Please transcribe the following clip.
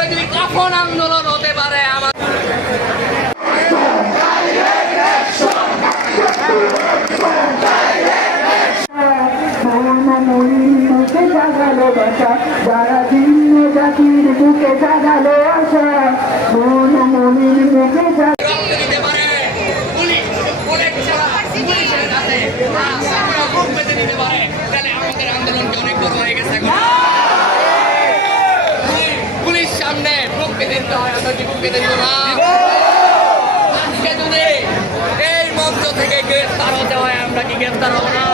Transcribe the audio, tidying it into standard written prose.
করে যদি কাফন আন্দোলন হতে পারে আমার যারা ভিন্ন জাতির বুকে জাগালো আশা মন মনির মুখে দিতে পারে পুলিশ পুলিশের কাছে বুক পেতে দিতে পারে তাহলে আমাদের আন্দোলনকে অনেক বড় হয়ে গেছে এখন পুলিশ সামনে বুক পেতে দিতে হয় আমরা কি বুক পেতে দিব না আজকে যদি এই মঞ্চ থেকে গ্রেফতার হতে হয় আমরা কি গ্রেফতার হবো না